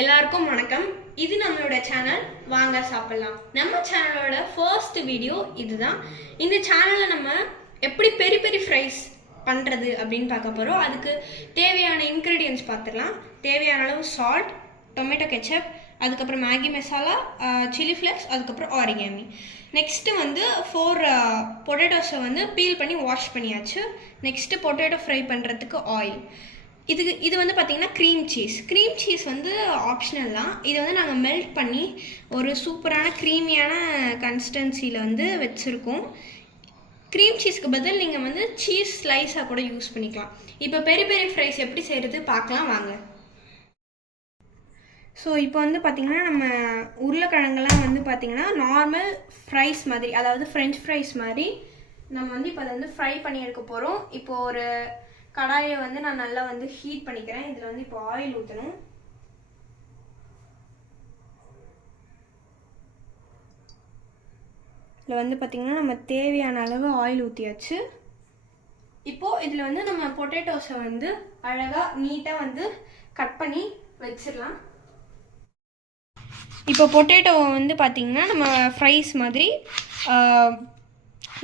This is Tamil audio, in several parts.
எல்லாருக்கும் வணக்கம். இது நம்மளோட சேனல் வாங்க சாப்பிடலாம். நம்ம சேனலோட ஃபர்ஸ்ட் வீடியோ இதுதான். இந்த சேனலில் நம்ம எப்படி பெரி பெரி ஃப்ரைஸ் பண்ணுறது அப்படின்னு பார்க்க போகிறோம். அதுக்கு தேவையான இன்க்ரீடியன்ட்ஸ் பார்த்துடலாம். தேவையான அளவு சால்ட், டொமேட்டோ கெச்சப், அதுக்கப்புறம் மேகி மசாலா, சில்லி ஃப்ளேக்ஸ், அதுக்கப்புறம் ஆரிகேமி. நெக்ஸ்ட்டு வந்து 4 பொட்டேட்டோஸை வந்து பீல் பண்ணி வாஷ் பண்ணியாச்சு. நெக்ஸ்ட்டு பொட்டேட்டோ ஃப்ரை பண்ணுறதுக்கு ஆயில். இது வந்து பார்த்திங்கன்னா க்ரீம் சீஸ் வந்து ஆப்ஷனல் தான். இதை வந்து நாங்கள் மெல்ட் பண்ணி ஒரு சூப்பரான க்ரீமியான கன்சிஸ்டன்சியில் வந்து வச்சுருக்கோம். க்ரீம் சீஸ்க்கு பதில் நீங்கள் வந்து சீஸ் ஸ்லைஸாக கூட யூஸ் பண்ணிக்கலாம். இப்போ பெரி பெரி ஃப்ரைஸ் எப்படி செய்கிறது பார்க்கலாம் வாங்க. ஸோ இப்போ வந்து பார்த்திங்கன்னா நம்ம உருளைக்கிழங்கெல்லாம் வந்து பார்த்திங்கன்னா நார்மல் ஃப்ரைஸ் மாதிரி, அதாவது ஃப்ரெஞ்ச் ஃப்ரைஸ் மாதிரி நம்ம வந்து இப்போ அதை வந்து ஃப்ரை பண்ணி எடுக்க போகிறோம். இப்போது ஒரு கடாயை வந்து நான் நல்லா வந்து ஹீட் பண்ணிக்கிறேன். இதில் வந்து இப்போ ஆயில் ஊற்றணும். இதில் வந்து பார்த்திங்கன்னா நம்ம தேவையான அளவு ஆயில் ஊற்றியாச்சு. இப்போது இதில் வந்து நம்ம பொட்டேட்டோஸை வந்து அழகாக நீட்டாக வந்து கட் பண்ணி வச்சிடலாம். இப்போ பொட்டேட்டோவை வந்து பார்த்திங்கன்னா நம்ம ஃப்ரைஸ் மாதிரி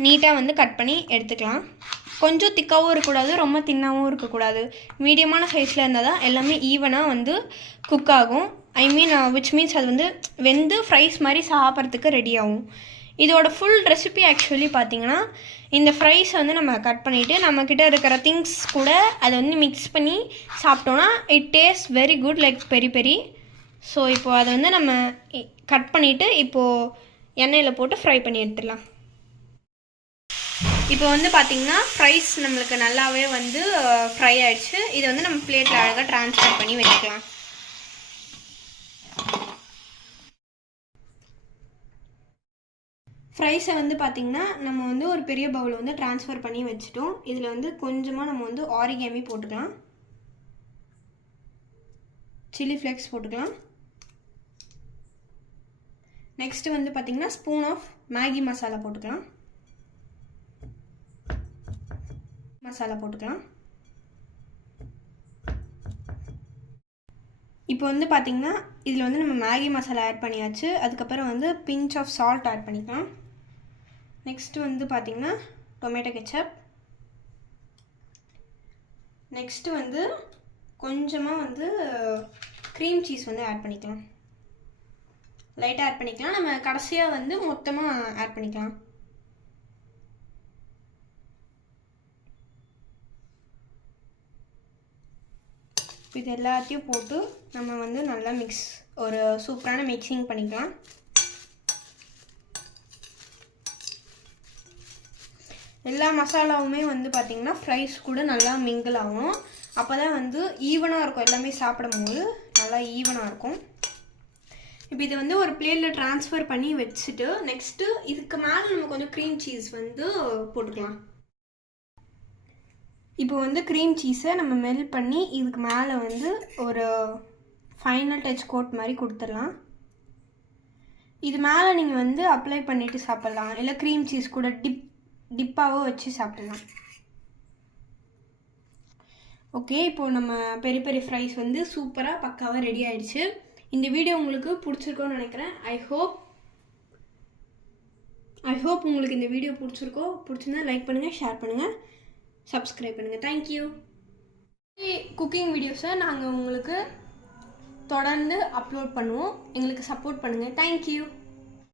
நீட்டாக வந்து கட் பண்ணி எடுத்துக்கலாம். கொஞ்சம் திக்காகவும் இருக்கக்கூடாது, ரொம்ப தின்னாகவும் இருக்கக்கூடாது. மீடியமான சைஸில் இருந்தால் தான் எல்லாமே ஈவனாக வந்து குக் ஆகும். விச் மீன்ஸ் அது வந்து வெந்து ஃப்ரைஸ் மாதிரி சாப்பிட்றதுக்கு ரெடி ஆகும். இதோட ஃபுல் ரெசிபி ஆக்சுவலி பார்த்திங்கன்னா இந்த ஃப்ரைஸ் வந்து நம்ம கட் பண்ணிவிட்டு நம்மக்கிட்ட இருக்கிற திங்ஸ் கூட அதை வந்து மிக்ஸ் பண்ணி சாப்பிட்டோன்னா it taste very good like berry berry. So இப்போது அதை வந்து நம்ம கட் பண்ணிவிட்டு இப்போது எண்ணெயில் போட்டு ஃப்ரை பண்ணி எடுத்துடலாம். இப்போ வந்து பார்த்திங்கன்னா ஃப்ரைஸ் நம்மளுக்கு நல்லாவே வந்து ஃப்ரை ஆகிடுச்சு. இதை வந்து நம்ம பிளேட்டில் அழகாக ட்ரான்ஸ்ஃபர் பண்ணி வச்சுக்கலாம். ஃப்ரைஸை வந்து பார்த்திங்கன்னா நம்ம வந்து ஒரு பெரிய பவுல் வந்து ட்ரான்ஸ்ஃபர் பண்ணி வச்சுட்டோம். இதில் வந்து கொஞ்சமாக நம்ம வந்து ஆரிகேமி போட்டுக்கலாம், சில்லி ஃப்ளேக்ஸ் போட்டுக்கலாம். நெக்ஸ்ட்டு வந்து பார்த்திங்கன்னா ஸ்பூன் ஆஃப் மேகி மசாலா போட்டுக்கலாம். இப்போ வந்து பார்த்திங்கன்னா இதில் வந்து நம்ம மேகி மசாலா ஆட் பண்ணியாச்சு. அதுக்கப்புறம் வந்து பிஞ்ச் ஆஃப் சால்ட் ஆட் பண்ணிக்கலாம். நெக்ஸ்ட்டு வந்து பார்த்திங்கன்னா டொமேட்டோ கெச்சப். நெக்ஸ்ட்டு வந்து கொஞ்சமாக வந்து க்ரீம் சீஸ் வந்து ஆட் பண்ணிக்கலாம். லைட்டாக ஆட் பண்ணிக்கலாம். நம்ம கடைசியாக வந்து மொத்தமாக ஆட் பண்ணிக்கலாம். இது எல்லாத்தையும் போட்டு நம்ம வந்து நல்லா ஒரு சூப்பரான மிக்சிங் பண்ணிக்கலாம். எல்லா மசாலாவுமே வந்து பார்த்திங்கன்னா ஃப்ரைஸ் கூட நல்லா மிங்கிள் ஆகும். அப்போ தான் வந்து ஈவனாக இருக்கும், எல்லாமே சாப்பிடும்போது நல்லா ஈவனாக இருக்கும். இப்போ இதை வந்து ஒரு பிளேட்டில் ட்ரான்ஸ்ஃபர் பண்ணி வச்சுட்டு நெக்ஸ்ட்டு இதுக்கு மேலே நம்ம கொஞ்சம் க்ரீம் சீஸ் வந்து போட்டுக்கலாம். இப்போ வந்து க்ரீம் சீஸை நம்ம மெல்ட் பண்ணி இதுக்கு மேலே வந்து ஒரு ஃபைனல் டச் கோட் மாதிரி கொடுத்துடலாம். இது மேலே நீங்கள் வந்து அப்ளை பண்ணிவிட்டு சாப்பிட்லாம், இல்லை க்ரீம் சீஸ் கூட டிப்பாவோ வச்சு சாப்பிட்லாம். ஓகே, இப்போது நம்ம பெரி பெரி ஃப்ரைஸ் வந்து சூப்பராக பக்காவாக ரெடி ஆகிடுச்சு. இந்த வீடியோ உங்களுக்கு பிடிச்சிருக்கோன்னு நினைக்கிறேன். ஐ ஹோப் உங்களுக்கு இந்த வீடியோ பிடிச்சிருந்தா லைக் பண்ணுங்கள், ஷேர் பண்ணுங்கள், சப்ஸ்கிரைப் பண்ணுங்கள். தேங்க்யூ. குக்கிங் வீடியோஸை நாங்கள் உங்களுக்கு தொடர்ந்து அப்லோட் பண்ணுவோம். எங்களுக்கு சப்போர்ட் பண்ணுங்கள். தேங்க்யூ.